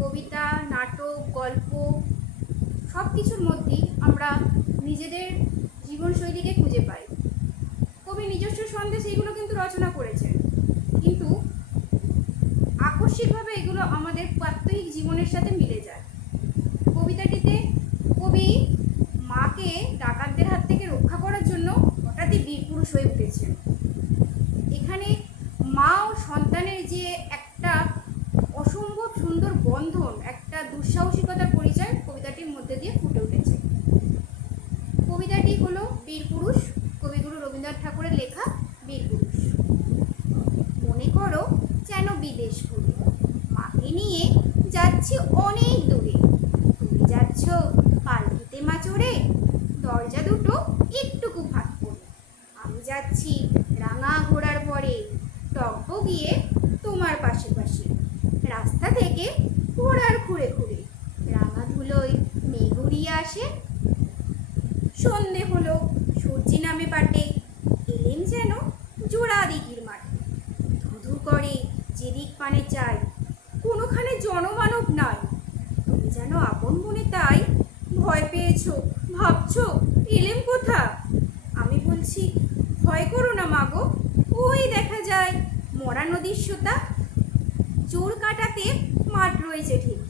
কবিতা, নাটক, গল্প সব কিছুর মধ্যেই আমরা নিজেদের জীবনশৈলীকে খুঁজে পাই। কবি নিজস্ব সন্দেশ এগুলো কিন্তু রচনা করেছেন। কিন্তু আকস্মিকভাবে এগুলো আমাদের প্রাত্যহিক জীবনের সাথে মিলে যায়। কবিতাটিতে কবি মাকে ডাকাতদের হাত থেকে রক্ষা করার জন্য হঠাৎই বীরপুরুষ হয়ে উঠেছেন। এখানে মা ও সন্তানের যে একটা অসম্ভব সুন্দর বন্ধন, একটা দুঃসাহসিকতার পরিচয় কবিতাটির মধ্যে দিয়ে ফুটে উঠেছে। কবিতাটি হলো বীরপুরুষ কবিগুরু রবীন্দ্রনাথ ঠাকুরের লেখা বীরপুরুষ মনে করো যেন বিদেশ ঘুরে, মাকে নিয়ে যাচ্ছি অনেক দূরে। তুমি যাচ্ছ পালকিতে মা চড়ে দরজা দুটো একটুকু ভাগ করে। আমি যাচ্ছি রাঙা ঘোড়ার পরে টক গিয়ে তোমার পাশে পাশে। রাস্তা থেকে ঘোড়ার খুঁড়ে খুঁড়ে রাঙা ধুলোয় মেঘ আসে। সন্ধে হলো, সূর্যি নামে পাটে। এলেন যেন জোড়া দিঘির মাঠে। ধুধু করে যেদিক পানে চাই, কোনোখানে জনমানব নাই। তুমি যেন আপন মনে তাই ভয় পেয়েছ, ভাবছ এলেম কোথা আমি বলছি, ভয় করো না মাগো ওই দেখা যায়, মরা নদীর সোতা চোর কাটাতে মাঠ রয়েছে ঠিক।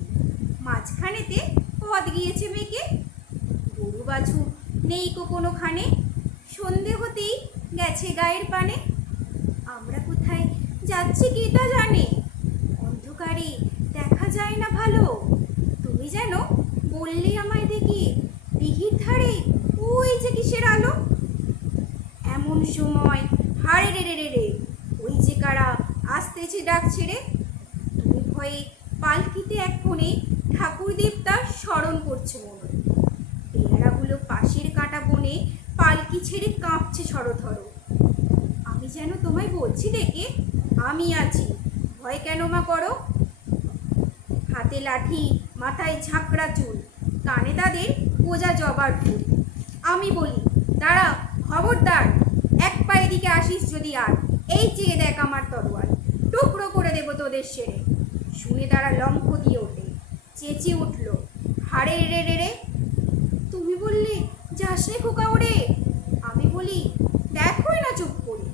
মাঝখানেতে পথ গিয়েছে মেঘে গরু বাছুর নেই কো কোনোখানে। সন্ধে হতেই গেছে গায়ের পানে। আমরা কোথায় যাচ্ছি কে তা জানে? অন্ধকারে দেখা যায় না ভালো। তুমি যেন বললে আমায় দেখি, দিঘির ধারে ওই যে কিসের আলো? এমন সময় হারে রে রে রে রে, ওই যে কারা আসতেছে ডাক ছেড়ে ভয়ে পালকিতে এক কোণে ঠাকুরদেব তার স্মরণ করছে মনে পেয়ারাগুলো পাশের কাটা বনে পালকি ছেড়ে কাঁপছে সরধরো আমি যেন তোমায় বলছি দেখে আমি আছি। ভয় কেন মা করো? হাতে লাঠি, মাথায় ঝাঁকড়া চুল, কানে তাদের গোজা জবার ফুল। আমি বলি, দাঁড়া, খবরদার, এক পা এদিকে আসিস যদি আর। এই চেয়ে দেখ আমার তরোয়াল। টুকরো করে দেবো তোদের সেরে। শুনে তারা লম্ফ দিয়ে ওঠে। চেঁচিয়ে উঠল হারে রে রে রে, তুমি বললে যাস রে খোকা ওরে। আমি বলি দেখোই না চুপ করে।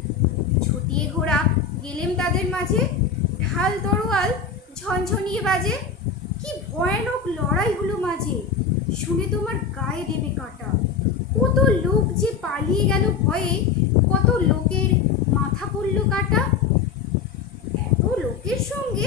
ছুটিয়ে ঘোড়া গেলেম তাদের মাঝে, ঢাল তরোয়াল ঝনঝনিয়ে বাজে। কি ভয়ানক লড়াই হলো মাঝে, শুনে তোমার গায়ে দেবে কাঁটা। কত লোক যে পালিয়ে গেল ভয়ে, কত লোকের মাথা পড়ল কাটা। এত লোকের সঙ্গে